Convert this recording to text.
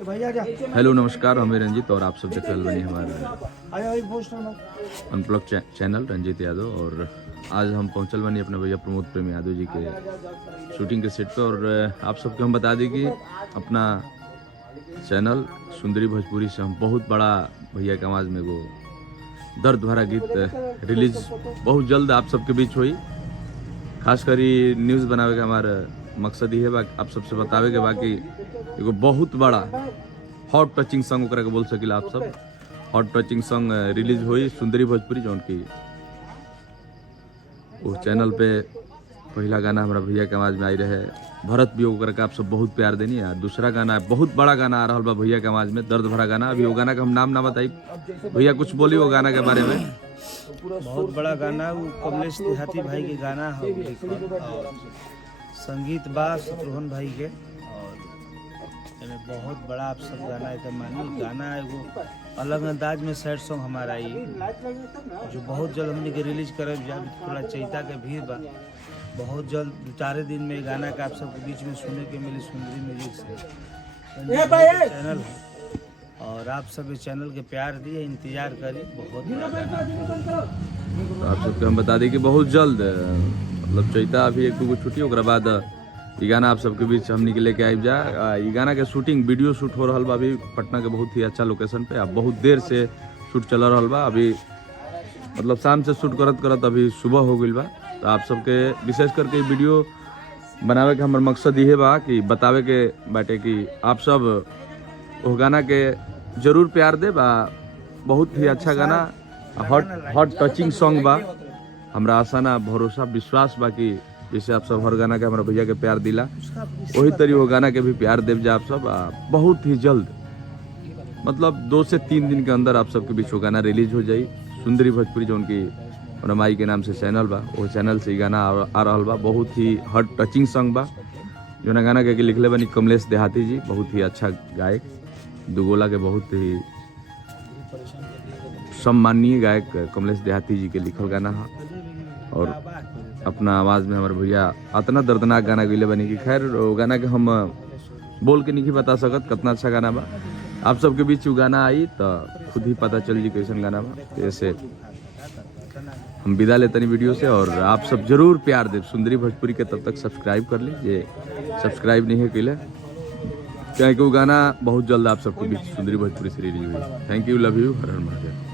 Hello नमस्कार, हमें रंजीत और आप सब देख रहे बनी हमारे अनप्लग चैनल रंजीत यादव। और आज हम पहुंचल बनी अपने भैया प्रमोद प्रेम यादव जी के शूटिंग के सेट पे। और आप सबको हम बता दें कि अपना चैनल सुंदरी भोजपुरी से हम बहुत बड़ा भैया के आवाज़ में वो दर्द भरा गीत रिलीज बहुत जल्द आप सबके बीच हुई। खासकर न्यूज़ बनावे का हमारा मकसद ही है आप सबसे बतावे के बाकी एगो बहुत बड़ा हॉट टचिंग सॉन्ग ओकरा के बोल सकिला आप सब। हॉट टचिंग सॉन्ग रिलीज हुई सुंदरी भोजपुरी जौन की उस चैनल पे पहला गाना हमारा भैया के आवाज़ में आई रहे भरत भी ओकरा के आप सब बहुत प्यार देनी है। दूसरा गाना बहुत बड़ा गाना आ रहा बा भैया के आवाज़ में दर्द भरा गाना। अभी वो गाना का हम नाम ना बताई, भैया कुछ बोली वो गाना के बारे में। बहुत बड़ा गाना वो कमलेश देहाती भाई के गाना है, संगीत बा शत्रुघ्न भाई के। और बहुत बड़ा आप सब गाना एकदम मानी गाना एगो अलग अंदाज में सैड सॉन्ग हमारा आई जो बहुत जल्द हमने के रिलीज करे। थोड़ा चैता के भीड़ बा, बहुत जल्द 2-4 दिन में गाना का आप सबके बीच में सुनने के मिली सुंदरी म्यूजिक से चैनल है। और आप सब इस चैनल के प्यार दिए, इंतजार करिए बहुत तो आप सबके हम बता दें कि बहुत जल्द मतलब चैता अभी 1-2 छुट्टी ओकरा बाद ये गाना आप सबके बीच हमनी के लेके आबि जा। ये गाना के शूटिंग वीडियो शूट हो रहा बा अभी पटना के बहुत ही अच्छा लोकेशन पे। अब बहुत देर से शूट चल रहा बा, अभी मतलब शाम से शूट करत करत अभी सुबह हो गई बा। तो आप सबके विशेष करके वीडियो बनावे के हमार मकसद ये बा कि बतावे के बाटे कि आप सब वो गाना के जरूर प्यार दे बा। बहुत ही अच्छा गाना हॉट टचिंग सॉन्ग बा। हमरा आशा ना भरोसा विश्वास बा कि जैसे आप सब हर गाना के हमारा भैया के प्यार दिला वही तरी वो गाना के भी प्यार देव जा आप सब। बहुत ही जल्द मतलब 2 से 3 दिन के अंदर आप सबके बीच वो गाना रिलीज हो जाई सुंदरी भोजपुरी जो उनकी माई के नाम से चैनल बा। वो चैनल से गाना आ रहा बा। बहुत ही हॉट टचिंग सॉन्ग बा जो ना गाना के लिखले बनी कमलेश देहाती जी, बहुत ही अच्छा गायक दुगोला के बहुत ही सम्माननीय गायक कमलेश देहाती जी के लिखल गाना है। और अपना आवाज़ में हमारे भैया इतना दर्दनाक गाना गईले बनी कि खैर वो गाना के हम बोल के नहीं बता सकत कितना अच्छा गाना बा। आप सबके बीच वो गाना आई तो खुद ही पता चल जी कैसन गाना बा। ऐसे हम विदा लेते वीडियो से और आप सब जरूर प्यार दे सुंदरी भोजपुरी के। तब तक सब्सक्राइब कर लीजिए, सब्सक्राइब नहीं है कैले क्योंकि वो गाना बहुत जल्द आप सबके बीच सुंदरी भोजपुरी से रिलीज हुई। Thank you, love you, Har Har Mahadev.